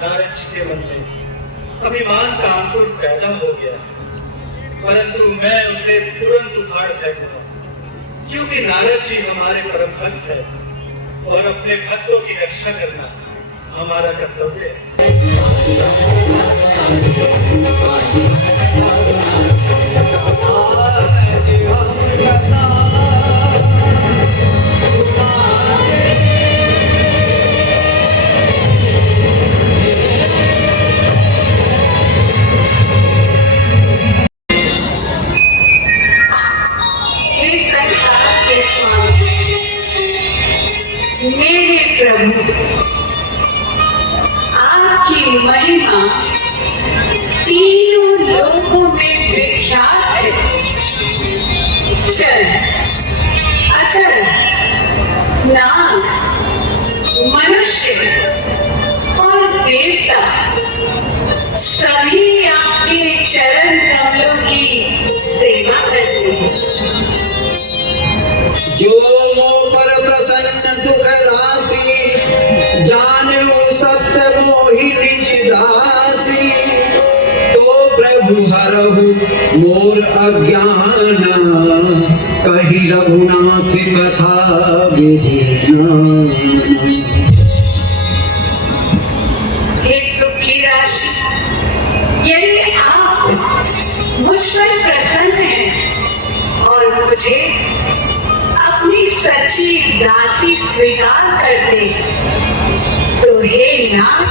नारद जी के मन में अभिमान का अंकुर पैदा हो गया, परंतु मैं उसे तुरंत उखाड़ फेंकूंगा, क्योंकि नारद जी हमारे परम भक्त है और अपने भक्तों की रक्षा करना हमारा कर्तव्य है। मेरे प्रभु, आपकी महिमा तीनों लोगों में विख्यात है। चल, अचल, नाग, मनुष्य और देवता सभी आपके चरण कमलों की सेवा करते हैं। जो पर प्रसन्न सुख राशि, जानो सत्य मोहि निज दासी। तो प्रभु हरहु मोर अज्ञान, कहि रघुनाथ कथा विधि नाम। हे सुख की राशि, यदि आप मुझ पर प्रसन्न हैं और मुझे अपनी सच्ची दासी स्वीकार करते, तो हे नाथ,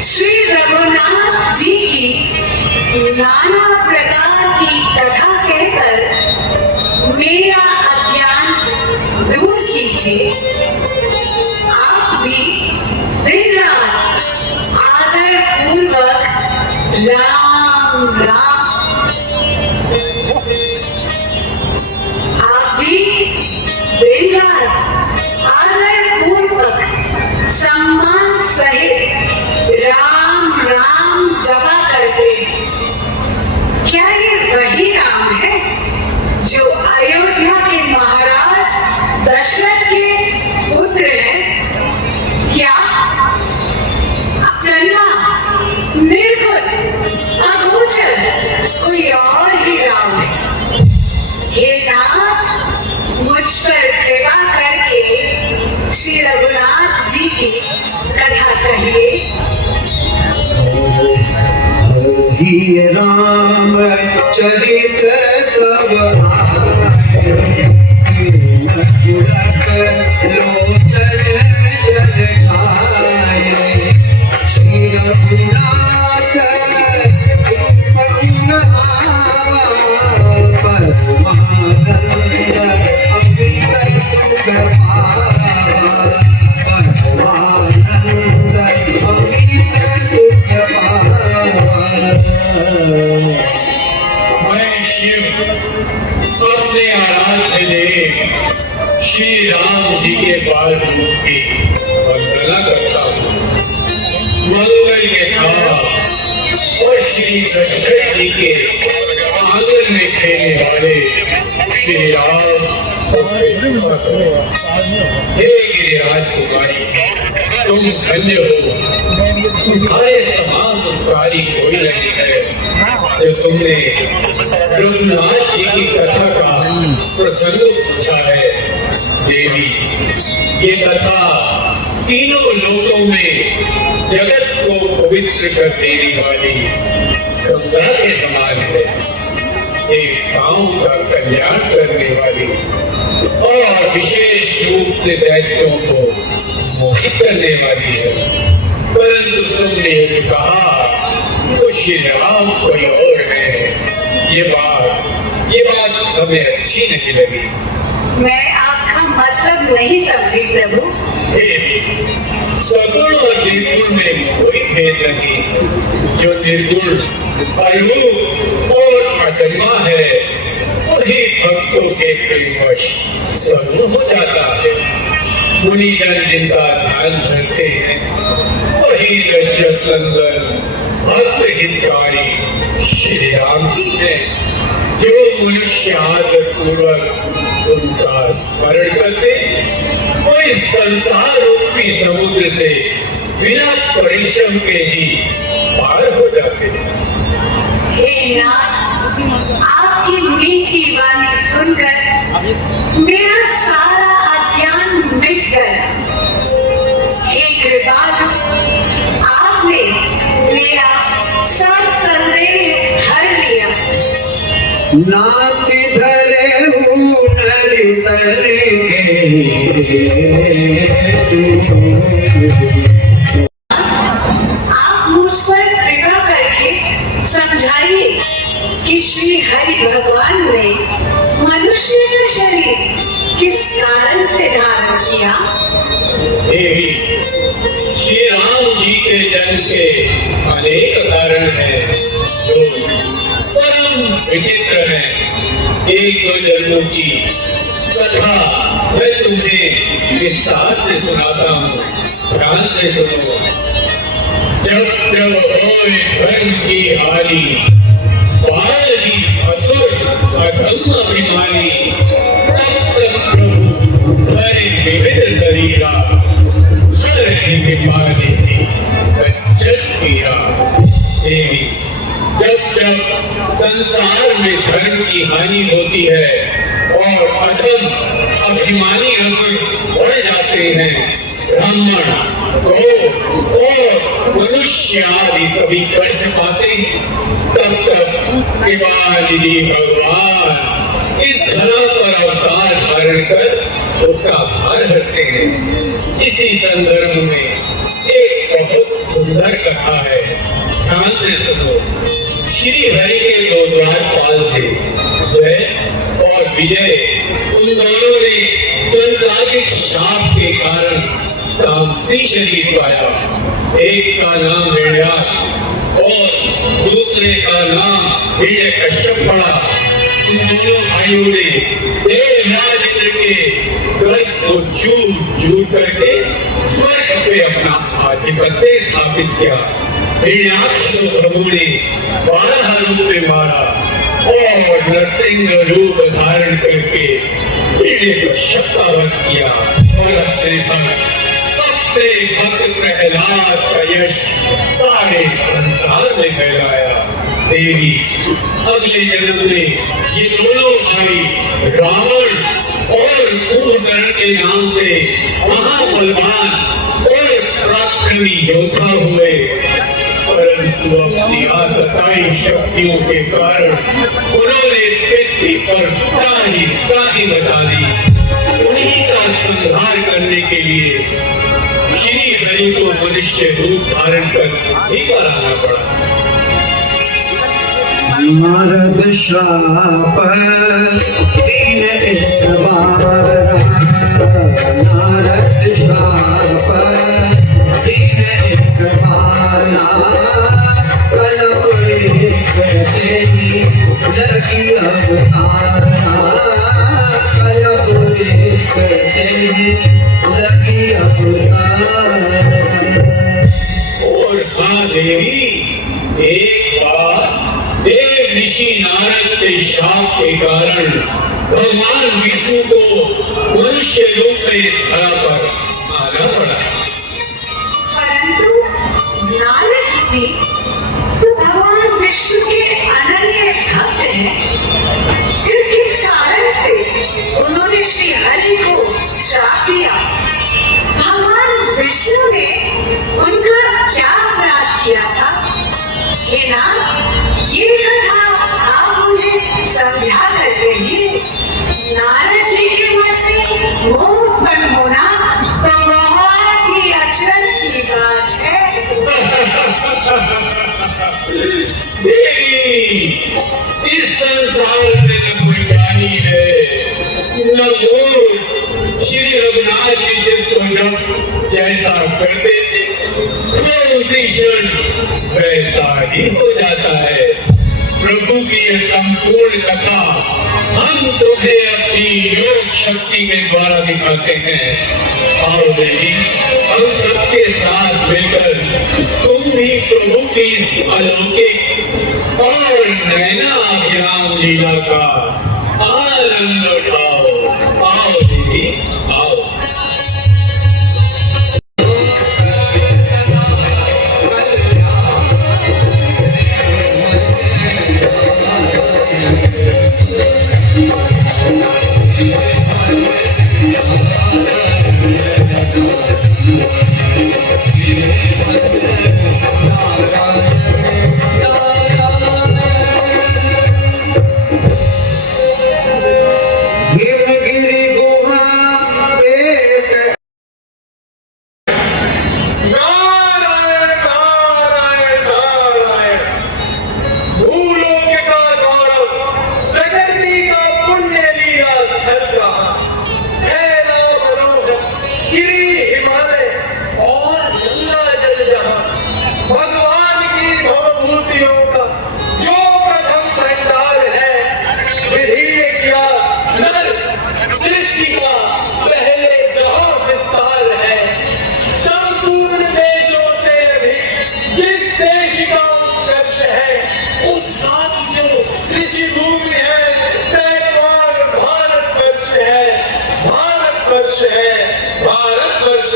श्री रघुनाथ जी की नाना प्रकार की कथा कहकर मेरा अज्ञान दूर कीजिए। आप भी दिन रात आदर पूर्वक राम राम, दिन रात आदर पूर्वक सम्मान सहित राम राम जपा करते। क्या ये वही राम है जो अयोध्या के महाराज दशरथ के पुत्र हैं? क्या अपना निर्गुण अगोचर कोई और ही राम है? हे नाथ, मुझ पर कृपा करके श्री रघुनाथ जी की कथा कहिए। हरि राम चरित सब आए, लोचन जल छाए। श्री रघुनाथ पवन आवा, परमानंद अमृत सुख पावा। परमानंद अमृत सुख पावा। मैं शिव अपने आराध्य देव श्री राम जी के बाल रूप की वंदना करता हूँ। मंगल के धाम और श्री दशरथ जी के आंगन में खेलने वाले श्री राम। हे गिरिराज कुमारी, तुम धन्य हो, तुम्हारे समान उपकारी कोई नहीं है। जो तुमने रघुनाथ जी की कथा का प्रसंग पूछा है, देवी, ये कथा तीनों लोकों में जगत को पवित्र कर देने वाली गंगा के समान है। एक गांव का कल्याण करने वाली और विशेष रूप से दैत्यों को मोहित करने वाली है। परंतु तुमने जो कहा तो श्री राम कोई और है, ये बात हमें अच्छी नहीं लगी। मैं आपका मतलब नहीं समझी प्रभु। सगुण और निर्गुण में कोई भेद नहीं। जो निर्गुण, अरूप और अजन्मा है, वही भक्तों के प्रेमवश सगुण हो जाता है। मुनिजन जिनका ध्यान धरते हैं, वही दशरथ नंदन भक्त हितकारी श्री राम जी हैं। जो मनुष्य आदर पूर्वक उनका स्मरण करते, वो इस संसार रूपी समुद्र से बिना परिश्रम के ही पार हो जाते। हे नाथ, आपकी मीठी वाणी सुनकर मेरा सारा अज्ञान मिट गया। हे कृपालु, आपने मेरा सब संदेह हर लिया। नाथ धरे हूँ नर तर आप मुझ पर कृपा करके समझाइए कि श्री हरि भगवान ने मनुष्य का शरीर किस कारण से धारण किया। देवी, श्री राम जी के जन्म के अनेक कारण हैं जो परम विचित्र है। एक दो जन्मों की कथा मैं तुम्हें विस्तार से सुनाता हूँ, ध्यान से सुनो। जब जब होए धर्म की हानि, बालगी असुर अधम अभिमानी, तब तब प्रभु धरे विविध शरीरा, हर विपाले थी सज्जन पीरा। देवी, जब जब संसार में धर्म की हानि होती है और अधम अभिमानी असुर बढ़ जाते हैं, ब्राह्मण, गौ और मनुष्य आदि सभी कष्ट पाते हैं, तब तक कृपानिधि भगवान इस धरा पर अवतार धारण कर उसका भार हरते हैं। इसी संदर्भ में एक बहुत सुंदर कथा है, ध्यान से सुनो। श्री हरि के दो द्वारपाल थे, जय और विजय। उन दोनों ने संक्रांतिक शाप के कारण तामसी शरीर पाया। एक का नाम हिरण्याक्ष और दूसरे का नाम हिरण्यकश्यप पड़ा। उन दोनों भाइयों ने देवराज इंद्र के गर्भ को चूर करके स्वर्ग पे अपना आधिपत्य स्थापित किया। हिरण्याक्ष को प्रभु ने 12 रूप में मारा और नरसिंह रूप धारण करके हिरण्यकश्यप का वध किया और अपने भक्त प्रहलाद का यश सारे संसार में फैलाया। देवी, अगले जन्म में ये दोनों भाई रावण और कुंभकर्ण के नाम से महाबलवान और पराक्रमी योद्धा हुए, परंतु अपनी आतताई शक्तियों के कारण उन्होंने पृथ्वी पर ताही बता दी। उन्हीं का संहार करने के लिए श्री हरि को मनुष्य रूप धारण कर पृथ्वी पर आना पड़ा। नारद शाप दीन एक बार, नारद शाप दीन एक बार, कल्प एक तेरी लगी अवतार, कल्प एक तेरी लगी अवतार। और हाँ देवी, एक बार देव ऋषि नारद के शाप के कारण भगवान विष्णु को मनुष्य रूप में धरा पर आना पड़ा। परंतु नारद जी तो भगवान विष्णु के अनन्य भक्त हैं, फिर किस कारण से उन्होंने श्री हरि को श्राप दिया? भगवान विष्णु ने उनका क्या अपराध किया था? हे नाथ, ये कथा आप मुझे समझा कर कहिए। नारद जी के मन में मोह उत्पन्न होना तो बहुत ही अचरज की बात है। देवी, इस संसार में न कोई ज्ञानी है न मूर्ख। श्री रघुनाथ जी जिसको जब जैसा करते थे वो उसी क्षण वैसा ही हो जाता है। प्रभु की ये संपूर्ण कथा हम तुम्हें अपनी योग शक्ति के द्वारा दिखाते हैं। आओ देवी, हम सबके साथ मिलकर तुम भी प्रभु की इस अलौकिक और नैना ज्ञान लीला का आनंद उठाओ। आओ देवी, आओ।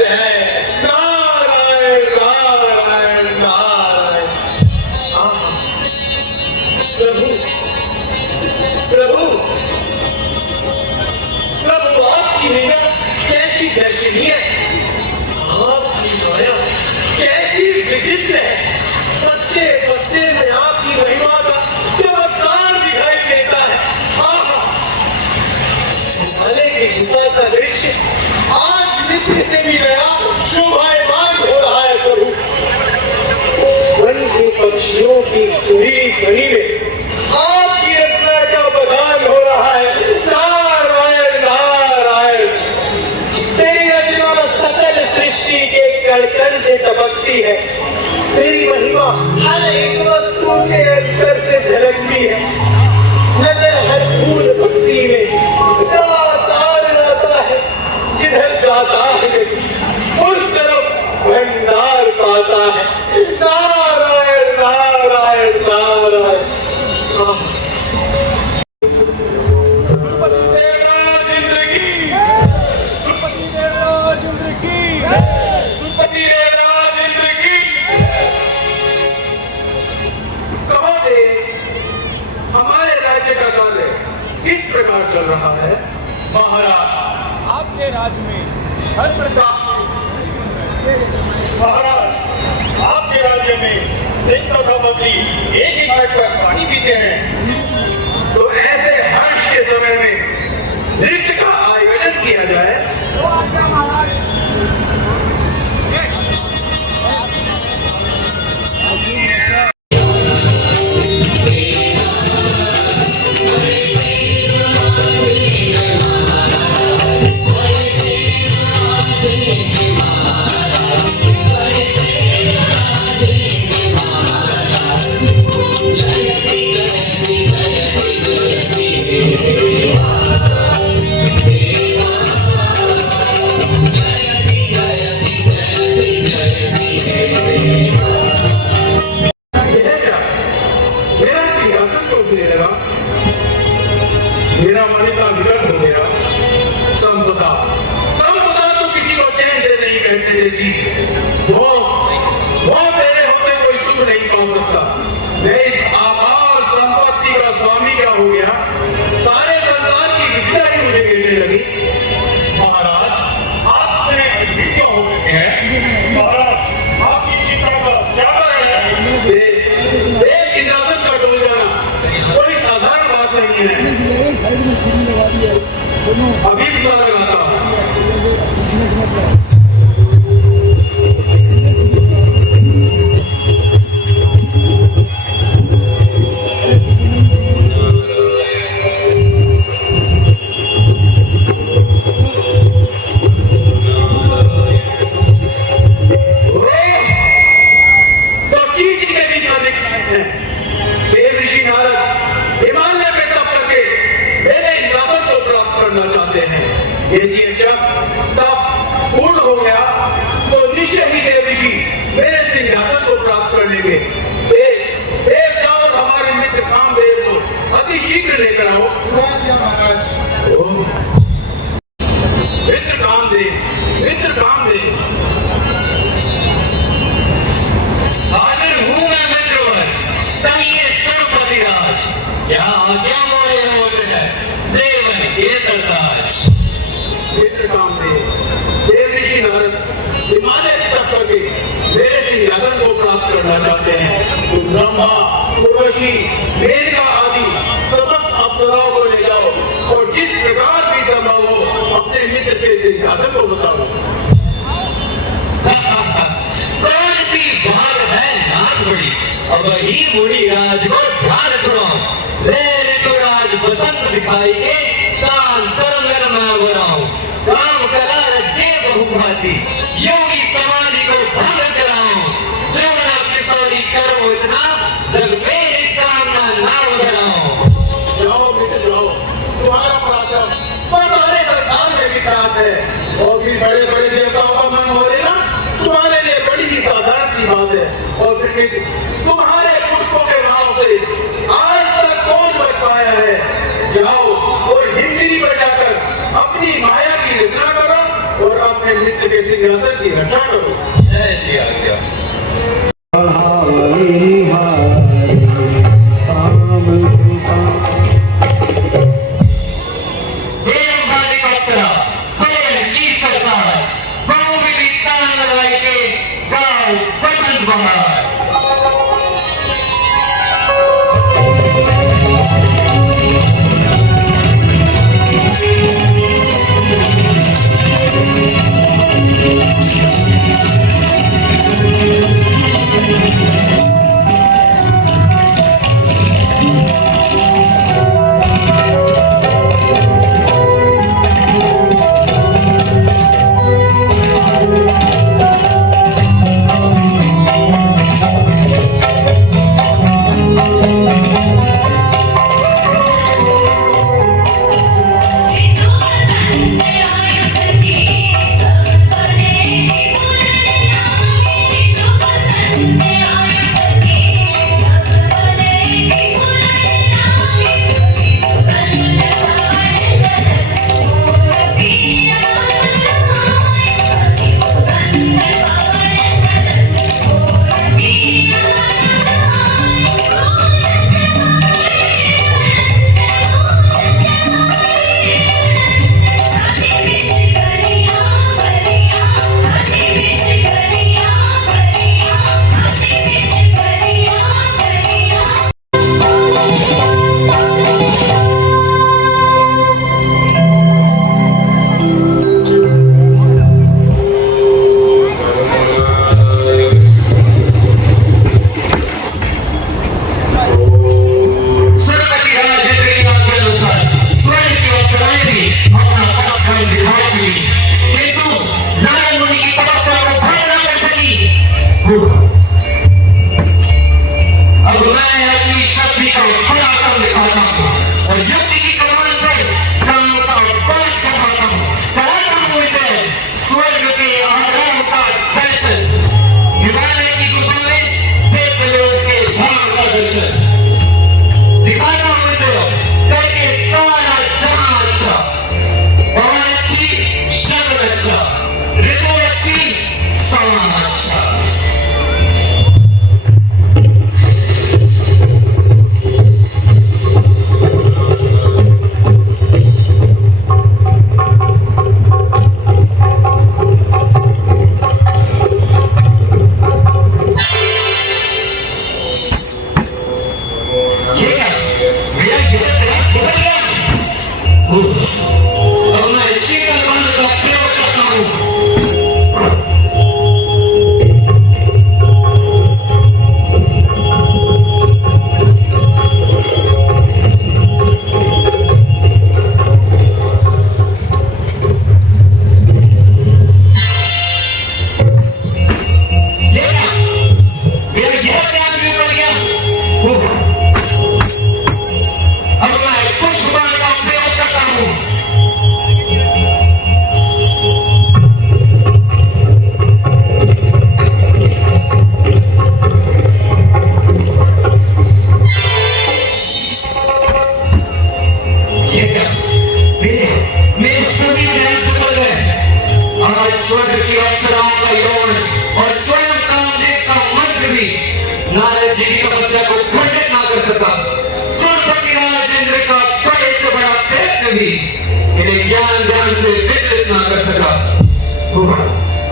अवश्य है। नारायण नारायण नारायण। प्रभु प्रभु प्रभु, आपकी निगाह कैसी दर्शनीय है, आपकी माया कैसी विचित्र है। पत्ते पत्ते में आपकी महिमा का चमत्कार दिखाई देता है। हिमालय की गुफा का दृश्य आज नित्य से भी नया शोभायमान हो रहा है। प्रभु, वन के पक्षियों की सुरीली ध्वनि में आपकी रचना का बखान हो रहा है। नारायण नारायण। तेरी रचना सकल सृष्टि के कण से टपकती है। तेरी महिमा हर एक वस्तु के अंतर से झलकती है। नजर हर फूल भक्ति में लगातार रहता है। जिधर जाता है उस तरफ भंडार पाता है। नारायण नारायण नारायण। हमारे राज्य का कार्य किस प्रकार चल रहा है? महाराज, आपके राज्य में हर प्रकार महाराज, आपके राज्य में सिख तथा बकरी एक ही घाट पर पानी पीते हैं, तो ऐसे हर्ष के समय में नृत्य का आयोजन किया जाए। तो आज्ञा महाराज। मेरा मानिका विकट हो गया। संपदा संपदा तो किसी को चैन से नहीं बैठने देती। वो तेरे होते कोई सुख नहीं पा सकता। मैं इस आपार संपत्ति का स्वामी क्या हो गया, सारे संसार की विद्या ही मुझे गिरने लगी। महाराज, आप मेरे क्यों हो गए हैं? महाराज, आपकी चिंता का क्या कारण है? एक इंद्रासन का डोल जाना कोई साधारण बात नहीं है। अभी पता लगाता हूँ। देव ऋषि नारद हिमालय में तप करके मेरे इंद्रासन को प्राप्त करना चाहते हैं। यदि जब तप पूर्ण हो गया तो निश्चय ही देव ऋषि मेरे सिंहासन को प्राप्त कर लेंगे। देव जाओ और हमारे मित्र कामदेव को अति शीघ्र लेकर आओ। मित्र कामदेव, मित्र कामदेव, हाजिर हूँ मैं मित्रवर। कहिए सर्वपतिराज, क्या आज्ञा मोरे होते है देवन के सरताज। मित्र कामदेव, देव ऋषि नारद हिमालय की तप करके मेरे सिंहासन को प्राप्त करना चाहते हैं। तुम ब्रह्मा, उर्वशी, मेनका आदि समस्त अप्सराओं को ले जाओ और जिस प्रकार भी संभव हो अपने मित्र के सिंहासन को बताओ। कौन सी बात है नाथ बड़ी, अब ही मुनि राज को ध्यान सुनो। ले ऋतुराज बसंत दिखाई के कान तरंगर में बनाओ। काम कला रच के बहुभांति योगी समाधि को भंग कराओ। जमुना किशोरी करो इतना जग में निष्कामना नाम बनाओ। जाओ बेटे जाओ, तुम्हारा पराक्रम सारे संसार में विख्यात है और फिर बड़े बड़े देवताओं का मन हो लेना तुम्हारे लिए बड़ी ही साधारण सी बात है। और फिर तुम्हारे पुष्पों के भाव से आज तक कौन बच पाया है? जाओ और हिमगिरी पर जाकर अपनी माया की रचना करो और अपने हमारे मित्र के सिंहासन की रक्षा करो। ऐसी आज्ञा। बढ़ावे निहारे काम के साथ देवगाली का अप्सरा, बैल की सरकार, बहुविधि तान लगाई के गाँव बसंत बहार।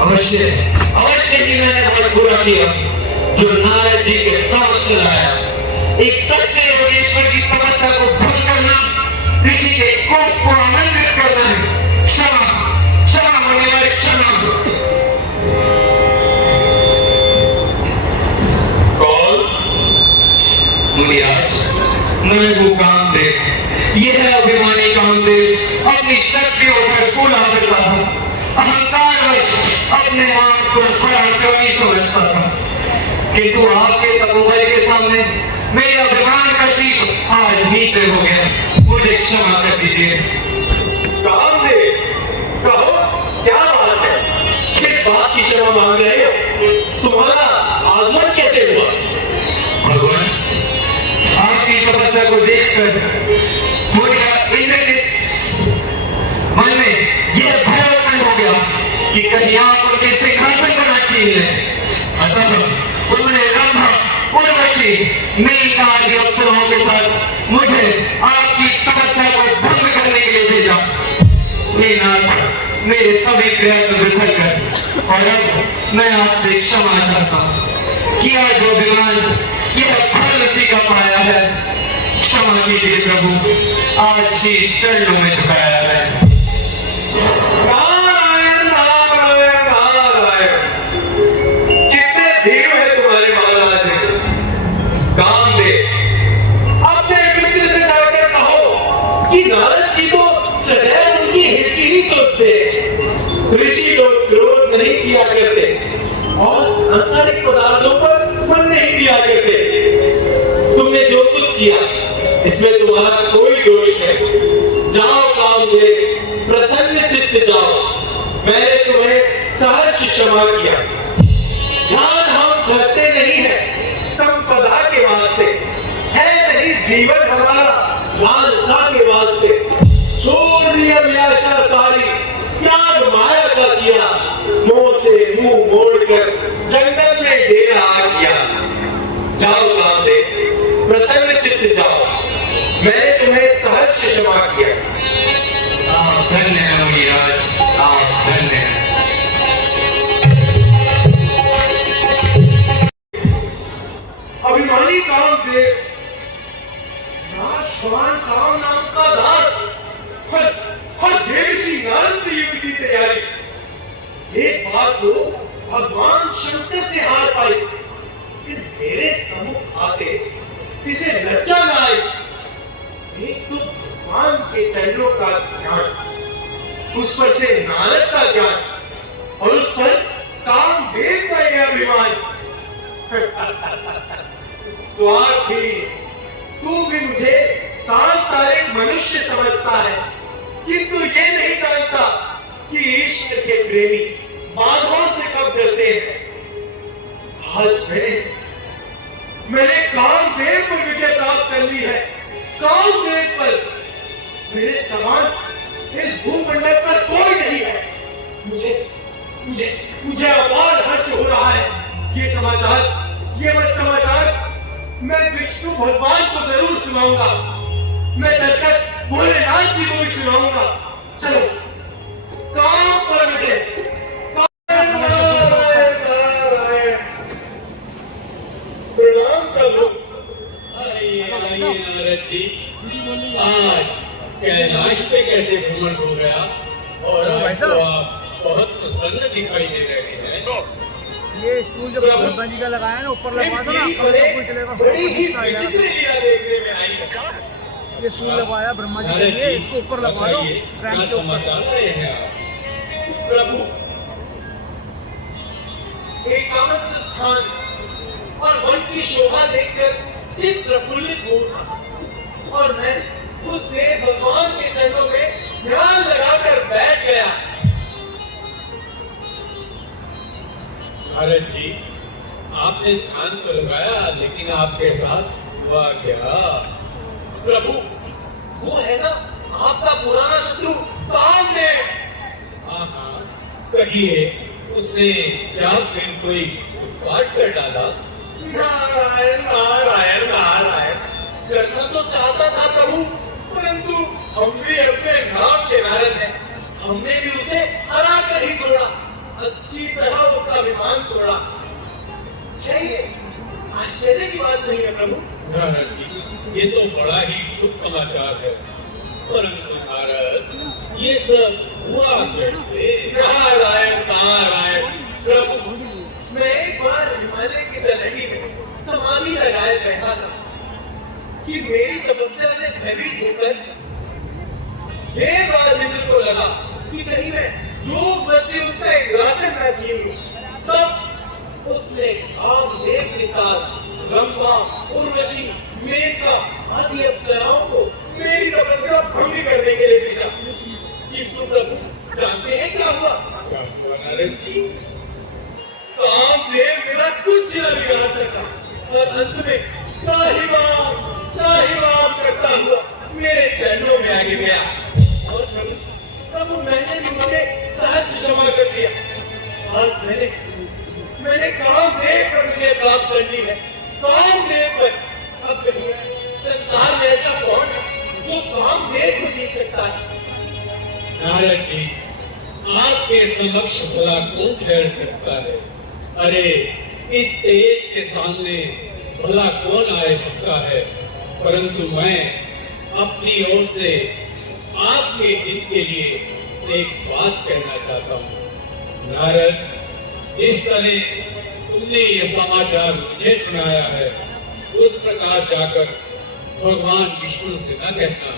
अवश्य अवश्य ही मैंने बहुत बुरा किया जो नारद जी के समक्ष लाया। एक सच्चे योगेश्वर की तपस्या को भंग करना, ऋषि के कोप को आमंत्रित करना है। क्षमा क्षमा होने वाले क्षमा। कौन? मुनिराज, मैं वो कामदेव, यह अभिमानी कामदेव अपनी शक्तियों पर फूला करता था। अहंकारवश अपने आप को बड़ा कवि समझता था, किंतु आपके तपोबल के सामने मेरा अभिमान का शीश आज नीचे हो गया। मुझे क्षमा कर दीजिए। कामदेव, कहो क्या बात है? किस बात की क्षमा मांग रहे हो? तुम्हारा आगमन कैसे हुआ? भगवान, आपकी तपस्या को देखकर मुझे मन में यह भय उत्पन्न हो गया कि तब उन्होंने रंभा उर्वशी मेनका आदि अप्सराओं के साथ मुझे आपकी तपस्या को भंग करने के लिए भेजा। हे नाथ, मेरे सभी प्रयत्न विफल गए और अब मैं आपसे क्षमा चाहता हूँ। किया जो अभिमान यह फल उसी का पाया है। क्षमा कीजिए प्रभु, आज शीश चरणों में झुकाया है। नारायण नारायण नारायण, कितने धीर है तुम्हारे महाराज। कामदेव, अपने मित्र से जाकर कहो कि नारद जी को सदैव उनकी हित की ही सोचते हैं। ऋषि लोग क्रोध नहीं किया करते और सांसारिक पदार्थों पर मन नहीं दिया करते। तुमने जो कुछ किया इसमें तुम्हारा कोई दोष नहीं। जाओ कामदेव, प्रसन्न चित्त जाओ। मैंने तुम्हें सहर्ष क्षमा किया। ध्यान हम करते नहीं है संपदा के वास्ते, है नहीं जीवन हमारा लालसा के वास्ते। छोड़ दी अभिलाषा सारी, त्याग माया का किया। मोह से मुंह मोड़कर जंगल में डेरा आ किया। जाओ कामदेव, प्रसन्न चित्त जाओ। मैंने तुम्हें सहर्ष क्षमा किया। आप धन्य हैं मुनिराज, आप धन्य हैं। अभिमानी कामदेव, नाशवान काम नाम का दास, हर देशी नारद से युद्ध की तैयारी। एक बात तो भगवान शंकर से हार पाई कि मेरे सम्मुख आते इसे लज्जा न आई। एक तो भगवान के चरणों का ज्ञान, उस पर से नारद का ज्ञान और उस पर कामदेव का यह अभिमान। स्वार्थी, तू भी मुझे सांसारिक मनुष्य समझता है, किंतु ये नहीं जानता कि ईश्वर के प्रेमी बाधाओं से कब डरते हैं। आज मैंने कामदेव पर विजय प्राप्त कर ली है। कामदेव पर मेरे समान इस भूमंडल पर कोई नहीं है। मुझे मुझे मुझे अपार हर्ष हो रहा है। ये समाचार मैं विष्णु भगवान को जरूर सुनाऊंगा। मैं चलकर भोलेनाथ जी को भी सुनाऊंगा। चलो काम पर विजय। प्रणाम प्रभु। आइए नारद जी, आज कैलाश पे कैसे भ्रमण हो गया और आज तो आप बहुत प्रसन्न दिखाई दे रहे हैं। ये स्टूल जो ब्रह्मा जी का लगाया ना, ऊपर लगवा दो ना, आपको चलेगा। बड़ी ही विचित्र लीला देखने में आई है। ये स्टूल लगवाया ब्रह्मा जी के लिए, इसको ऊपर लगवा दो। क्या समाचार रहे हैं आप? प्रभु, एकांत स्थान और वन की शोभा देखकर चित्त प्रफुल्लित हो उठा और मैं उस देव भगवान के चरणों में ध्यान लगाकर बैठ गया। नारद जी, आपने ध्यान तो लगाया, लेकिन आपके साथ हुआ क्या? प्रभु, वो है ना आपका पुराना शत्रु कामदेव। हाँ, कहिए, उसने क्या फिर कोई उत्पात कर डाला? नारायण नारायण नारायण, करना तो चाहता था प्रभु, परंतु हम भी अपने नाम के नारद हैं। हमने भी उसे हरा कर ही छोड़ा, अच्छी तरह उसका विमान तोड़ा। क्या ये आश्चर्य की बात नहीं है प्रभु? नारद जी, ये तो बड़ा ही शुभ समाचार है, परंतु नारद, ये सब हुआ कैसे? नारायण नारायण प्रभु, मैं एक बार हिमालय की तलहटी में समाधि लगाए बैठा था कि मेरी तपस्या से भयभीत होकर देवराज इंद्र को लगा कि कहीं मैं योग बल से उसका इंद्रासन न छीन लूं। तब उसने कामदेव के साथ रंभा, उर्वशी, मेनका आदि अप्सराओं को मेरी तपस्या भंग करने के लिए भेजा। किंतु प्रभु, जानते हैं क्या हुआ? नारद जी, कामदेव मेरा कुछ न बिगाड़ सका और अंत में त्राहिमाम करता हुआ मेरे चरणों में आगे गया। और प्रभु, मैंने भी उसे सहर्ष क्षमा कर दिया। आज मैंने कामदेव विद्या प्राप्त कर ली है, काम देव पर। अब कहिए, संसार में ऐसा कौन है जो काम देव को जीत सकता है? नारद जी, आपके समक्ष भला कौन ठहर सकता है? अरे इस तेज के सामने भला कौन आ सकता है? परंतु मैं अपनी ओर से आपके हित के लिए एक बात कहना चाहता हूँ। नारद, जिस तरह तुमने ये समाचार मुझे सुनाया है, उस प्रकार जाकर भगवान विष्णु से न कहना,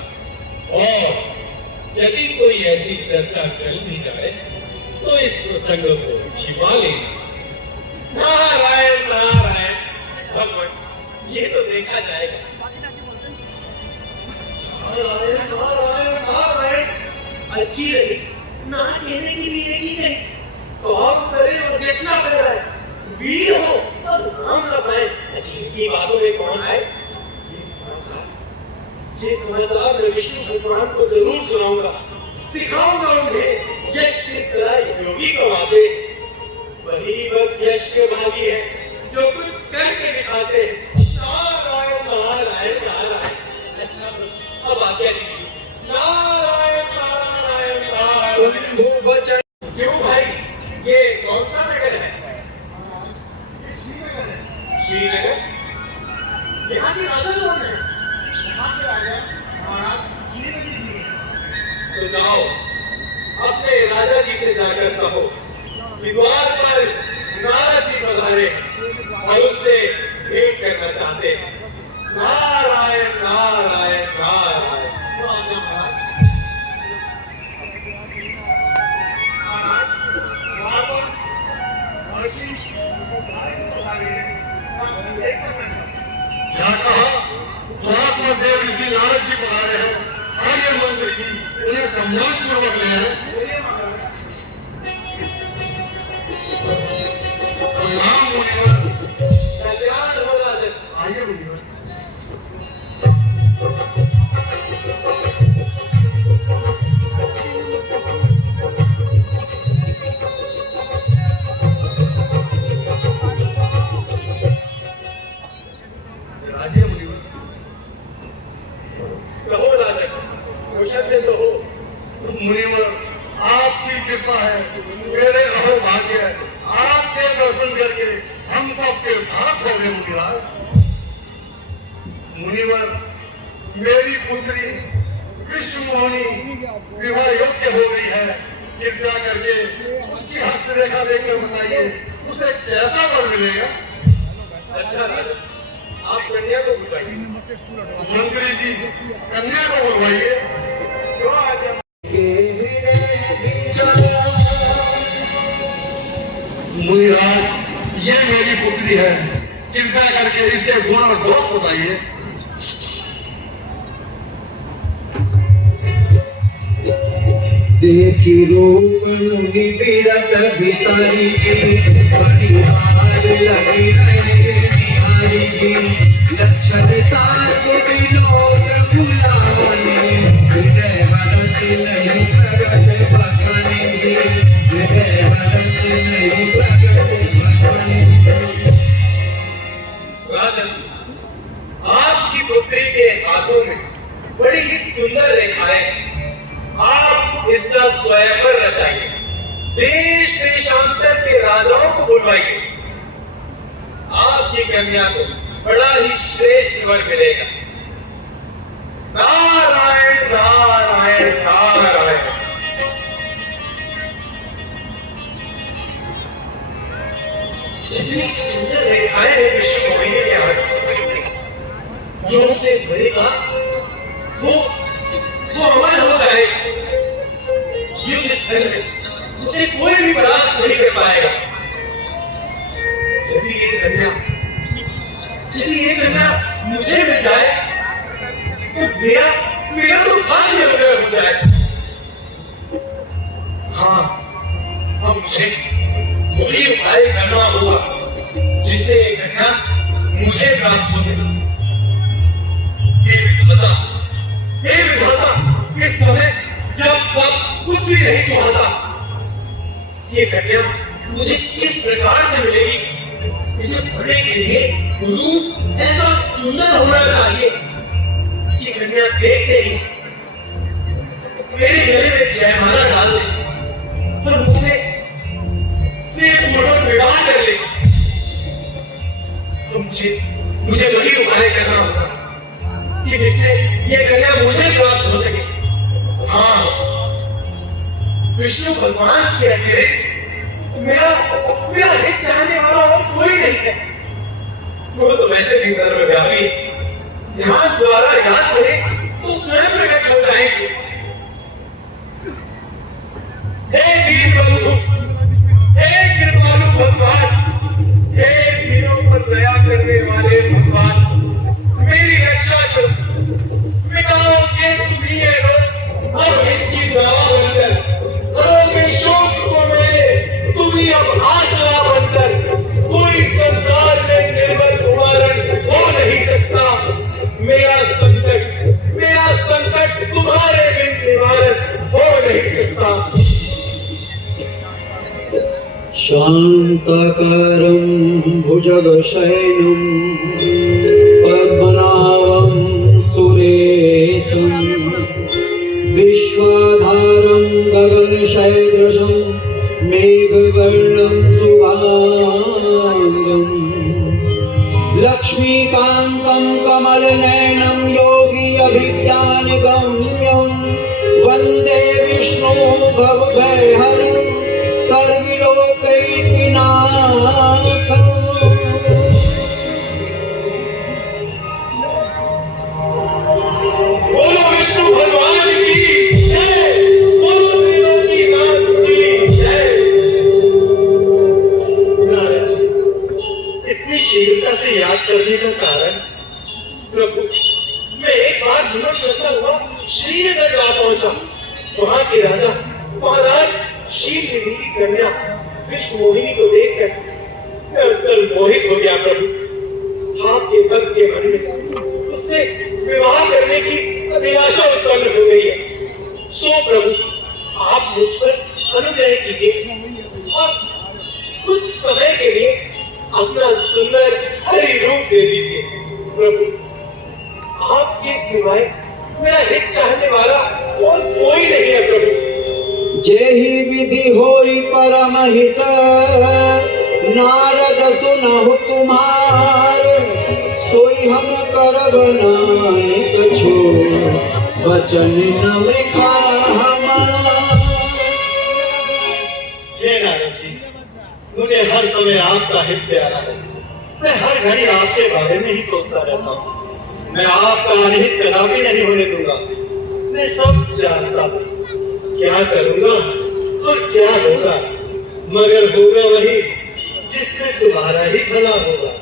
और यदि कोई ऐसी चर्चा चल भी जाए तो इस प्रसंग को छिपा लेना। नारायण नारायण भगवान, ये तो देखा जाएगा। अच्छी रही ना कहने की भी देखी गई। काम करे और बेचना कर रहा है, वीर हो तब काम ना पाए। अच्छी की बातों में कौन आए? ये समाचार मैं विष्णु भगवान को जरूर सुनाऊंगा। दिखाऊंगा उन्हें यश किस तरह योगी को आते। वही बस यश के भागी है जो कुछ करके दिखाते। नारायण नारायण नारायण। अब आज्ञा दीजिए। नारायण नारायण नारायण। क्यों भाई, ये कौन सा नगर है? श्रीनगर। यहाँ के राजा कौन है? तो जाओ अपने राजा जी से जाकर कहो कि द्वार पर नारद जी पधारे और उनसे भेंट करना चाहते हैं। नारायण नारायण नारायण। क्या कहा? महात्मा देव ऋषि नारद जी पधारे हैं। आर्य मंत्री जी उन्हें सम्मान पूर्वक ले आए। नाम मुनिवर। कल्याण हो राजन। आइए मुनिवर। राजे मुनिवर। कहो राजन, कुशल से तो हो। मुनिवर, आपकी कृपा है, मेरे अहो भाग्य है। आपके दर्शन करके हम सब के भाग हो गए मुनिवर। मुनिवर, मेरी पुत्री विश्व मोहिनी विवाह योग्य हो गई है। कृपया करके उसकी हस्तरेखा देखकर बताइए उसे कैसा वर मिलेगा? अच्छा राजन, आप कन्या को बुलाइए। मंत्री जी, कन्या को बुलवाइए। जो आज्ञा। मुनिराज, ये मेरी पुत्री है। कृपया करके इसके गुण और दोष बताइए। देखी रूप मुनि बिरत बिसारी जी, बड़ी हार लगी रहे बिहारी जी। लक्षणता सुविनोद बुलाने, हृदय हरस नहीं प्रगट बखाने जी, हृदय हरस नहीं प्रगट बखाने जी। राजन, आपकी पुत्री के हाथों में बड़ी ही सुंदर रेखाएं हैं। आप इसका स्वयंवर रचाइए। देश देशांतर के राजाओं को बुलवाइए। आपकी कन्या को बड़ा ही श्रेष्ठ वर मिलेगा। नारायण नारायण नारायण। इतनी सुंदर रेखाएं हैं विश्व मोहिनी के हाथ। जो उसे धरेगा वो अमर हो जाए। युद्ध स्थल में उसे कोई भी परास्त नहीं कर पाएगा। यदि ये कन्या मुझे मिल जाए तो मेरा तो भाग्य उदय हो जाए। हाँ, अब मुझे वही उपाय करना होगा जिससे ये कन्या मुझे प्राप्त हो सके। हे विधाता, इस समय जब वक्त कुछ भी नहीं सुहाता, ये कन्या मुझे किस प्रकार से मिलेगी इसे पढ़ने के लिए रूप ऐसा सुंदर होना चाहिए कि कन्या देखते ही मेरे गले में जयमाला डाल दे और मुझे से पूर्ण विवाह कर ले। तो मुझे वही उपाय करना होगा कि जिससे ये कन्या मुझे प्राप्त हो सके। हाँ, विष्णु भगवान के अतिरिक्त मेरा हित चाहने वाला और कोई नहीं है। वो तो वैसे भी सर्वव्यापी, ध्यान द्वारा याद करे तो स्वयं प्रकट हो जाएंगे। हे दीनबंधु, हे कृपालु भगवान, हे दीनों पर दया करने वाले भगवान, मेरी रक्षा करो। मिटाओगे तुम ही ये रोग और इसकी दवा बनकर, करोगे शोक को मेरे तुम ही अब आसरा बनकर। कोई संसार में निर्बल कुमारन हो नहीं सकता। मेरा संकट तुम्हारे बिन निवारण हो नहीं सकता। शांताकारं भुजगशयनं पद्मनाभं सुरेशं विश्वाधारं गगनशयदृशं मेघवर्णं शुभांगं लक्ष्मीकान्तं कमलनयनं योगी अभिज्ञानगम्यं वन्दे विष्णु भवभयहरं सर्वलोकैकनाथम्। बोलो विष्णु भगवान की जय, बोलो त्रिलोकीनाथ की जय। नारद जी, इतनी शीघ्रता से याद करने का कारण? प्रभु, मैं एक बार भ्रमण करता हुआ श्रीनगर जा पहुंचा। वहां के राजा महाराज शीलनिधि की कन्या विश्वमोहिनी को देखकर मैं उस पर मोहित हो गया। प्रभु, आपके भक्त के मन में उससे विवाह करने की अभिलाषा उत्पन्न हो गई है। सो प्रभु, आप मुझ पर अनुग्रह कीजिए और कुछ समय के लिए अपना सुंदर हरि रूप दे दीजिए। प्रभु, आपके सिवाय मेरा हित चाहने वाला और कोई नहीं है। प्रभु, जेहि विधि होई परम हित नारद सुनहु तुम्हार सोई हम करब नानक छो वचन न मृखा हमार। हे नारद जी, मुझे हर समय आपका हित प्यारा है। मैं हर घड़ी आपके बारे में ही सोचता रहता हूँ। मैं आपका अनहित कदापि नहीं होने दूंगा। मैं सब जानता हूँ, क्या करूंगा और क्या होगा, मगर होगा वही जिसमें तुम्हारा ही भला होगा।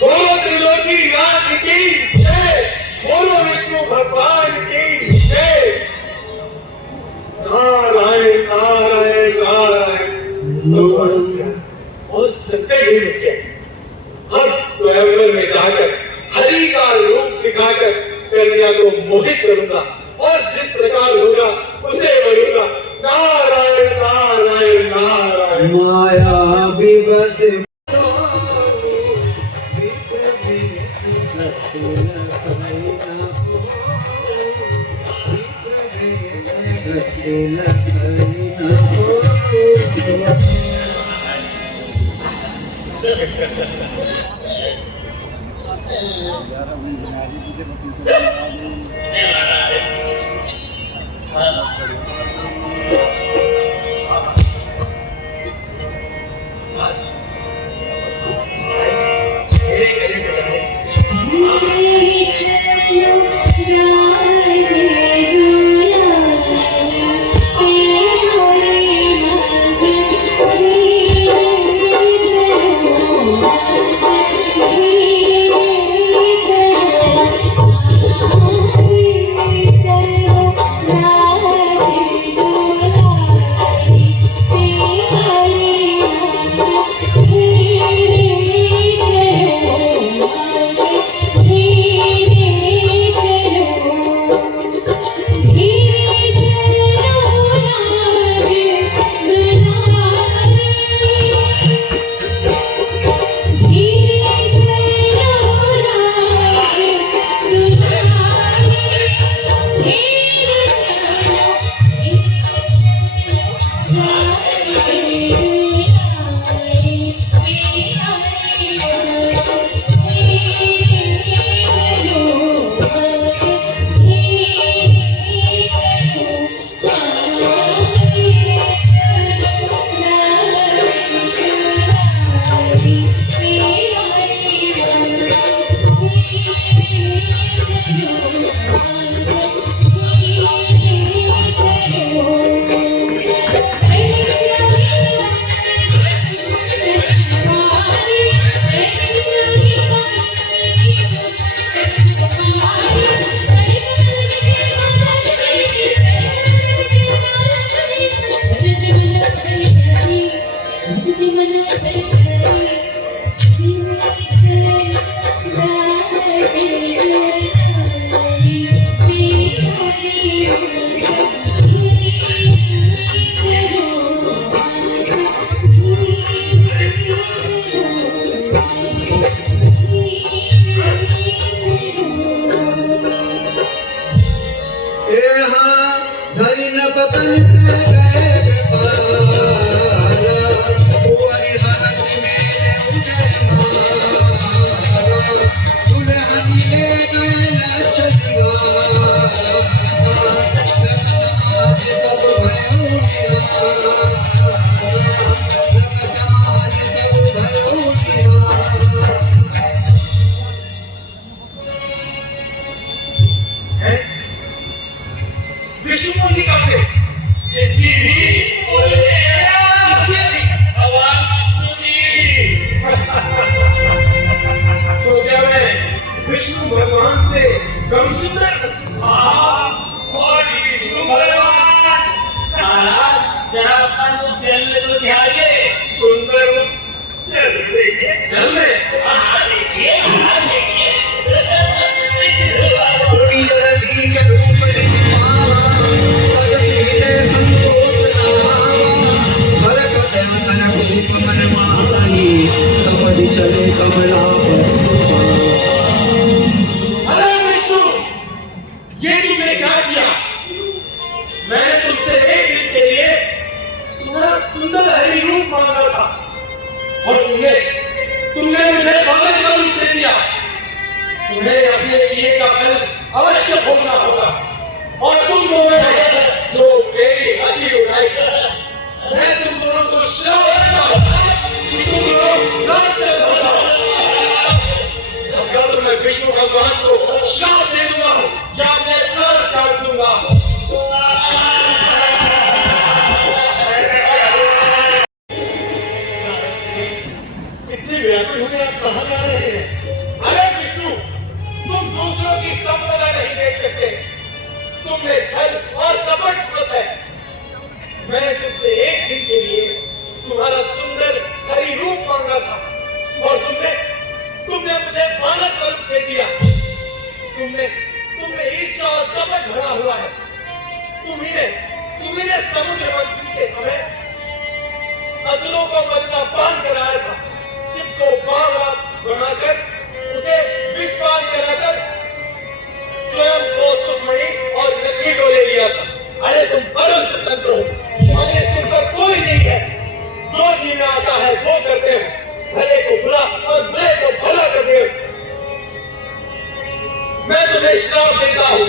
बोलो त्रिलोकीनाथ की जय, बोलो विष्णु भगवान की जय। नारायण नारायण नारायण। और संकट ही रुक गया। हर स्वयंवर में जाकर हरि का रूप दिखाकर कन्या को मोहित करूंगा और जिस प्रकार होगा उसे वरूंगा। नारायण नारायण नारायण। माया विवश तुमने मुझे पागल का रूप दे दिया। तुम्हें अपने किए का फल अवश्य भोगना होगा। और तुम दोनों ने जो मेरी हंसी उड़ाई, मैं तुम दोनों को श्राप देता हूं कि तुम दोनों राक्षस हो जाओ। अब या तो मैं विष्णु भगवान को श्राप दे दूंगा या मैं प्राण त्याग दूंगा। इतने व्याकुल हुए आप कहाँ जा रहे हैं? अरे विष्णु, तुम दूसरों की संपदा नहीं देख सकते। तुमने छल और कपट व्रत है। मैंने तुमसे एक दिन के लिए तुम्हारा सुंदर हरि रूप मांगा था और तुमने मुझे बालक का रूप दे दिया। तुमने ईर्ष्या और कपट भरा हुआ है। तुम्ही ने समुद्र मंथन के समय असुरों को अपना पान कराया था। शिव को बाबा बनाकर उसे विषपान कराकर स्वयं कौस्तुभमणि और लक्ष्मी को ले लिया था। अरे तुम परम स्वतंत्र हो, तुम्हारे सिर पर कोई नहीं है। जो जी में आता है वो करते हो, भले को बुरा और बुरे को भला करते हो। मैं तुम्हें श्राप देता हूं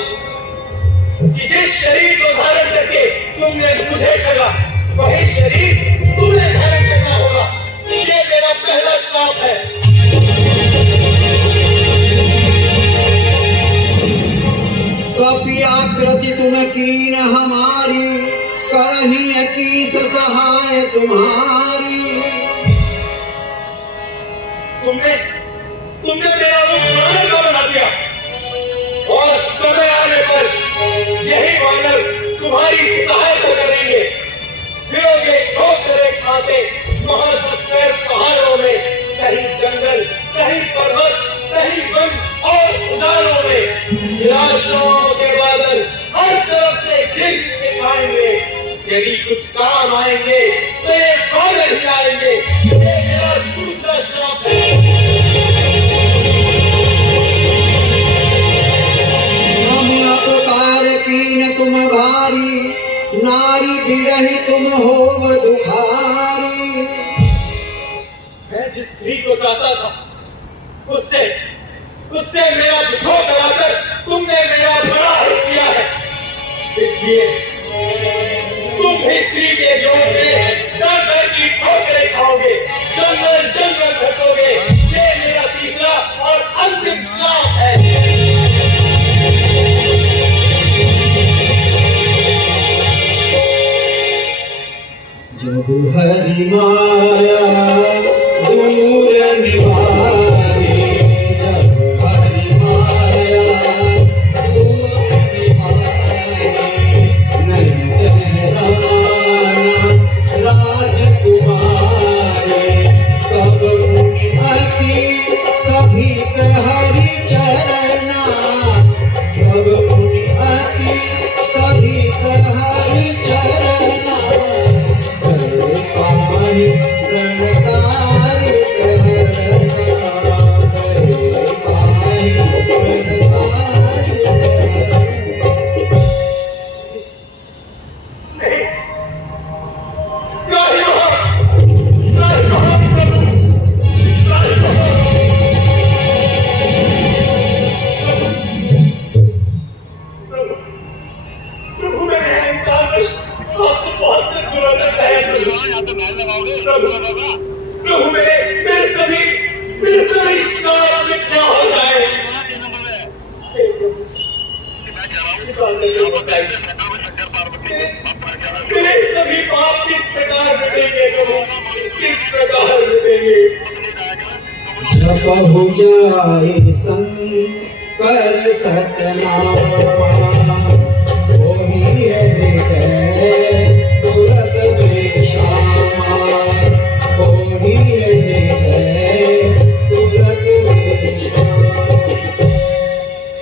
कि जिस शरीर को धारण करके तुमने मुझे ठगा, वही शरीर तुम्हें धारण करना होगा। ये मेरा पहला श्राप है। कपि आकृति तुम कीन हमारी, करही कीस सहाय तुम्हारी। तुमने मेरा रूप वानर का बना दिया और समय आने पर यही वानर तुम्हारी सहायता करेंगे। गिरोगे ठोकरे खाते महादुष्कर पहाड़ों में, कहीं जंगल, कहीं पर्वत, कहीं वन और उजालों में निराशाओं के बादल हर तरफ से घिर के छाएंगे। यदि कुछ काम आएंगे तो ये वानर ही आएंगे। ये मेरा दूसरा श्राप है। हम अपकार कीन तुम भारी, नारी बिरही तुम होव दुखारी। मैं जिस स्त्री को चाहता था उससे मेरा बिछोह कराकर तुमने मेरा बड़ा ही किया है। इसलिए तुम भी स्त्री के योग में दर दर की ठोकरें खाओगे, जंगल जंगल भटकोगे। ये मेरा तीसरा और अंतिम श्राप है। जब हरि माया दूर निवारे, जब हरि माया दूर निवारे, नहीं तेरा राजकुमारे, कब मुनि अति सभित हरि चरना, कब मुनि अति सभित हरि चरना। पाहि प्रणतार कहरना, पाहि प्रणतार नहीं, त्राहि वहाँ प्रभु, त्राहि वहाँ। प्रभु मेरे अहंकारवश आपसे बहुत से दुराचार है। प्रभु मेरे सभी श्राप मिथ्या हो जाए। हे प्रभु, कृपा करके बताइए मेरे सभी पाप किस प्रकार मिटेंगे प्रभु, किस प्रकार मिटेंगे। जपहु जाए शंकर सतनाम, होहि हृदय तुरत बेश्यामा, होहि हृदय तुरत बेश्यामा।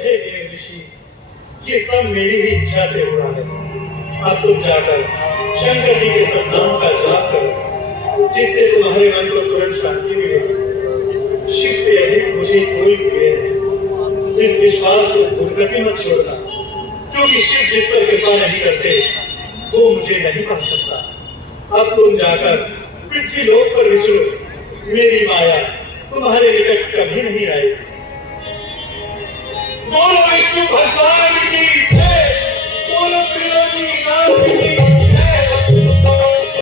हे देव ऋषि, ये सब मेरी ही इच्छा से हो रहा है। अब तुम जाकर शंकर जी के सतनाम का जाप करो, जिससे तुम्हारे मन को तुरंत शांति मिलेगी। शिव से अधिक मुझे कोई प्रिय नहीं। इस विश्वास को भूलकर भी मत छोड़ना, क्योंकि शिव जिस पर कृपा नहीं करते वो मुझे नहीं पा सकता। अब तुम जाकर पृथ्वी लोक पर विचरो, मेरी माया तुम्हारे निकट कभी नहीं आए। दोनों विष्णु भगवान